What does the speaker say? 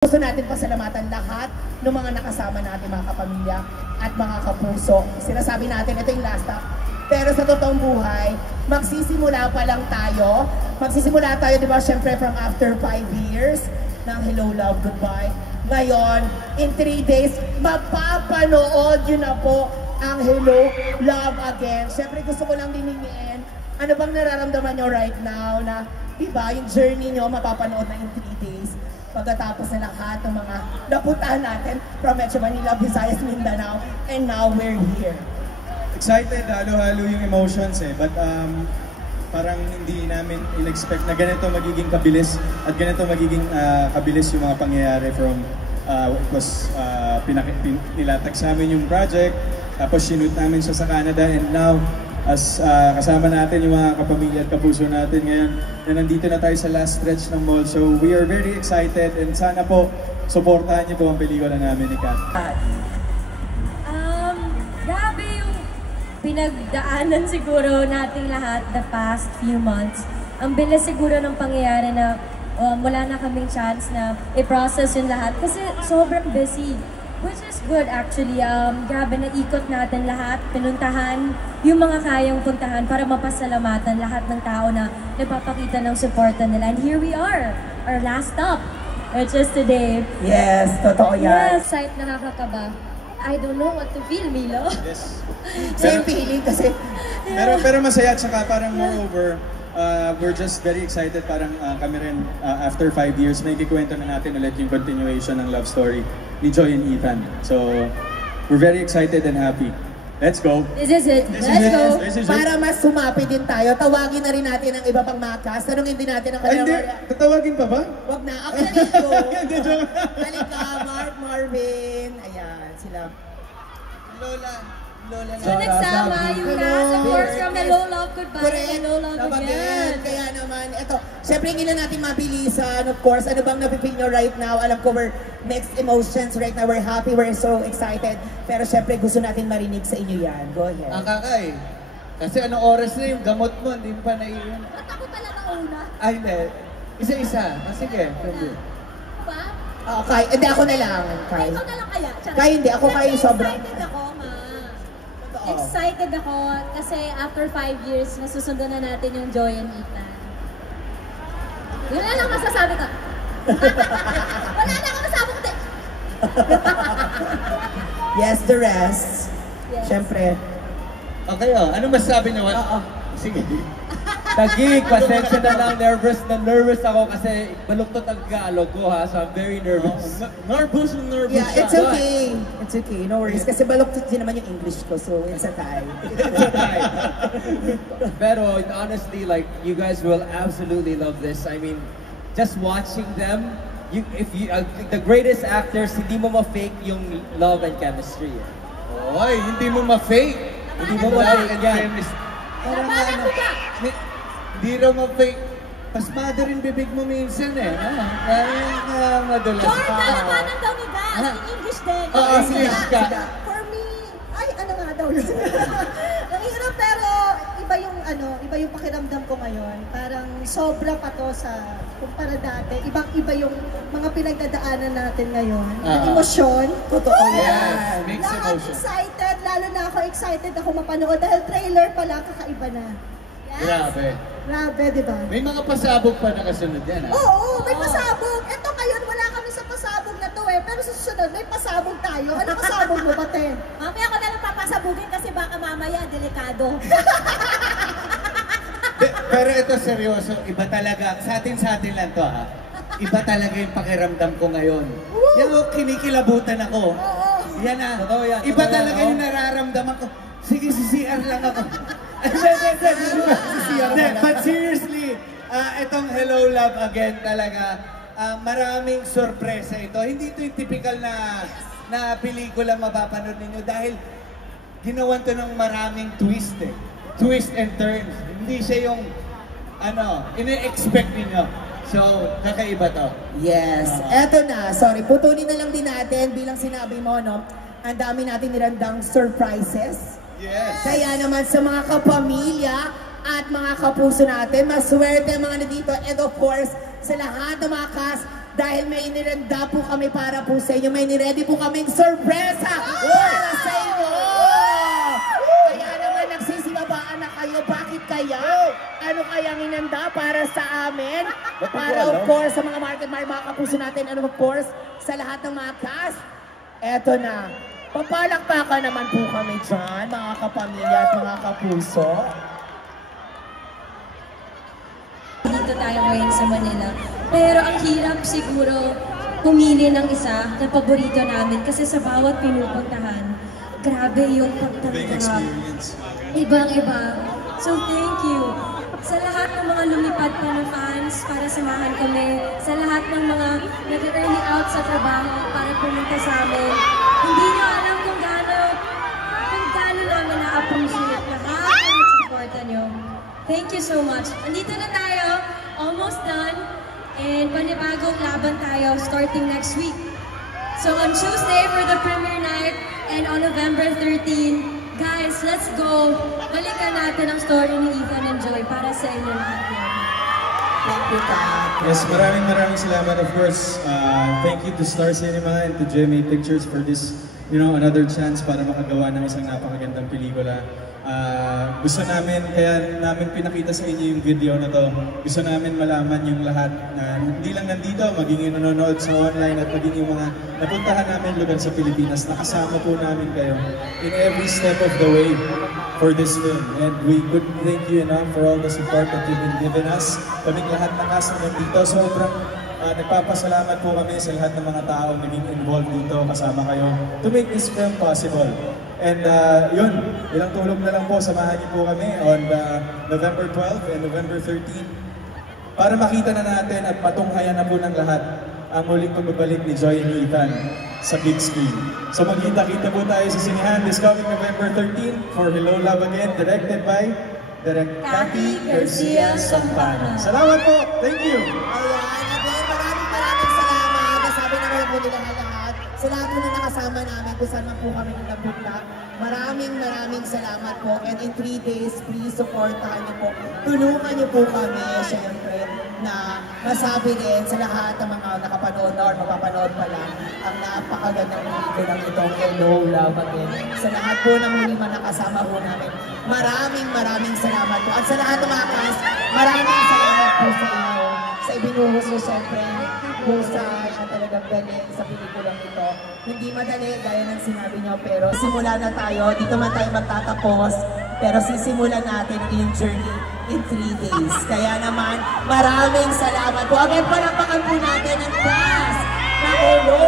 Gusto natin pasalamatan lahat ng mga nakasama natin, mga kapamilya at mga kapuso. Sinasabi natin, ito yung last stop. Pero sa totoong buhay, magsisimula pa lang tayo. Magsisimula tayo, di ba, syempre from after 5 years ng Hello, Love, Goodbye. Ngayon, in 3 days, mapapanood yun na po ang Hello, Love Again. Syempre gusto ko lang diningin, ano bang nararamdaman nyo right now na, di ba, yung journey nyo mapapanood na in 3 days. Pagkatapos na lahat ng mga napuntahan natin from Metro Manila, Visayas, Mindanao, and now we're here. Excited, halo-halo yung emotions eh, but parang hindi namin in-expect na ganito magiging kabilis at ganito magiging kabilis yung mga pangyayari from it was nilatag sa amin yung project, tapos sinut namin siya sa Canada, and now as kasama natin yung mga kapamilya at kapuso natin ngayon na nandito na tayo sa last stretch ng mall. So we are very excited and sana po suportahan niyo po ang pelikula namin ni Kat. Grabe yung pinagdaanan siguro nating lahat the past few months. Ang bilis siguro ng pangyayari na wala na kaming chance na i-process yung lahat kasi sobrang busy. Which is good actually. Grabe na ikot natin lahat, pinuntahan yung mga kayang puntahan para mapasalamatan lahat ng tao na nagpapakita ng suporta nila. And here we are, our last stop, which is today. Yes, totoo yan. Yes, sight nakakakaba. I don't know what to feel, Milo. Yes. Same feeling kasi. Pero masaya at saka parang moreover, we're just very excited, parang kami rin after 5 years may kikwento na natin ulit yung continuation ng love story ni Joy and Ethan. So we're very excited and happy. Let's go! This is it. This Let's is it. go! This is it. Para mas sumapit din tayo, tawagin na rin natin ang iba pang mga cast. Tanungin din natin ang Ay, hindi! kanilang... Tatawagin pa ba? Wag na, ako na dito. Hindi, joke. Halika, Mark, Marvin. Ayan, sila. Lola na. So nagsama yung cast, of course, from Hello, Love, Goodbye, Correct. Hello, Love Again. Kaya naman, ito, syempre hindi na natin mabilisan, of course, ano bang napipil nyo right now? Alam ko we're mixed emotions right now, we're happy, we're so excited, pero syempre gusto natin marinig sa inyo yan. Go ahead. Ang kakay. Kasi anong oras na yung gamot mo, hindi pa naiiwan. Ba't ako pala nauna? Ay, hindi. Isa-isa. Sige, sige. Ba? Okay, hindi ako na lang. Kai. Ikaw na lang kaya? Charot. Kai, hindi. Ako kayo sobrang... Excited ako, ma. Totoo. Excited ako kasi after 5 years, nasusundan na natin yung Joy and Ethan. Yun na lang masasabi ko. Wala na ako masabi ko. Yes, the rest. Yes. Syempre. Okay, ano masasabi niyo? Sige. Tagig, pasensya na lang, nervous ako kasi baluktot ang Tagalog ko ha, so I'm very nervous. Nervous. Yeah, it's okay. It's okay, no worries. Kasi baloktot din naman yung English ko, so it's okay. Pero honestly, like, you guys will absolutely love this. I mean, just watching them, the greatest actors, hindi mo ma-fake yung love and chemistry. Oy, hindi mo ma-fake. Hindi mo ma-fake yan. Parang ano, hindi raw ma-fake. Pasmado rin bibig mo minsan eh. Parang madulas. George, lalabanan daw ni Gas. In English din. Oo, English ka. For me, ay ano nga daw yun. Ang hirap pero iba yung pakiramdam ko ngayon. Parang sobra pa to sa kumpara dati. Ibang-iba yung mga pinagdadaanan natin ngayon. Ang emosyon. Totoo yan. Yes, mixed Lahat emotion. excited, lalo na ako excited ako mapanood dahil trailer pa lang kakaiba na. Yes. Grabe. Grabe, di ba? May mga pasabog pa nakasunod yan ha. Oo, may pasabog. Ito ngayon, wala kami sa pasabog na to eh. Pero sa susunod, may pasabog tayo. Ano pasabog mo ba, Ten? Mamaya ako na lang papasabugin kasi baka mamaya delikado. Pero ito seryoso, iba talaga. Sa atin lang to ha. Iba talaga yung pakiramdam ko ngayon. Yan o, kinikilabutan ako. Yan na. Totoo yan, Iba totoo yan, talaga oh. yung nararamdaman ko. Sige, si CR lang ako. But seriously, itong Hello Love Again talaga, maraming sorpresa ito. Hindi ito yung typical na pelikula mapapanood ninyo dahil ginawan to ng maraming twist eh. Twist and turns. Hindi siya yung ine-expect ninyo. So, kakaiba to. Yes. Eto na. Sorry, putulin na lang din natin bilang sinabi mo, no? Ang dami natin nirandang surprises. Yes. Kaya naman sa mga kapamilya at mga kapuso natin, maswerte ang mga nandito. And of course, sa lahat ng mga cast, dahil may nirenda po kami para po sa inyo. May niready po kaming sorpresa para sa inyo. Kaya naman nagsisibabaan na kayo. Bakit kaya? Ano kayang inanda para sa amin? Para of course sa mga mga kapuso natin. Ano of course sa lahat ng mga cast. Eto na. Papalakpakan naman po kami dyan, mga kapamilya at mga kapuso. Dito tayo ngayon sa Manila. Pero ang hirap siguro pumili ng isa na paborito namin kasi sa bawat pinupuntahan, grabe yung Big pagtanggap. experience. Ibang-iba. So thank you. Sa lahat ng mga lumipad pa na fans para samahan kami, sa lahat ng mga nag-early out sa trabaho para pumunta sa amin, hindi nyo alam kung gaano namin na-appreciate lahat ng supportan nyo. Thank you so much. Andito na tayo, almost done, and panibagong laban tayo starting next week. So on Tuesday for the premiere night, and on November 13, guys, let's go! Balikan natin ang story ni Ethan and Joy para sa inyo lahat yan. Thank you, Kat. Yes, maraming salamat. Of course, thank you to Star Cinema and to GMA Pictures for this, another chance para makagawa ng isang napakagandang pelikula. Gusto namin, kaya namin pinakita sa inyo yung video na to. Gusto namin malaman yung lahat na hindi lang nandito, maging yung nanonood sa online at maging yung mga napuntahan namin lugar sa Pilipinas. Nakasama po namin kayo in every step of the way for this film. And we could thank you enough for all the support that you've been giving us. Kaming lahat ng cast na nandito, sobrang nagpapasalamat po kami sa lahat ng mga taong naging involved dito, kasama kayo, to make this film possible. And yun, ilang tulog na lang po, samahan niyo po kami on November 12 and November 13 para makita na natin at matunghayan na po ng lahat ang muling pagbabalik ni Joy and Ethan sa big screen. So magkita-kita po tayo sa sinihan this coming November 13 for Hello Love Again, directed by Direk Cathy Garcia Sampana. Salamat po! Thank you! Ayan, again, maraming salamat. Nasabi na kayo po nila lahat. Sa lahat po na nakasama namin kung saan man po kami napunta. Maraming salamat po. And in 3 days, please supportahan niyo po. Tulungan niyo po kami, syempre, na masabi din sa lahat ng mga nakapanood na or mapapanood pa lang ang napakagandang pelikulang itong Hello Love Again. Sa lahat po ng muli man nakasama po namin, maraming salamat po. At sa lahat ng mga cast, maraming salamat po sa inyo. Sa ibinuhos nyo, syempre, husay at talagang galing sa pelikulang ito. Hindi madali, gaya ng sinabi nyo, pero simula na tayo, dito man tayo magtatapos, pero sisimulan natin yung journey in 3 days. Kaya naman, maraming salamat po. Again, palakpakan po natin ang cast na Hello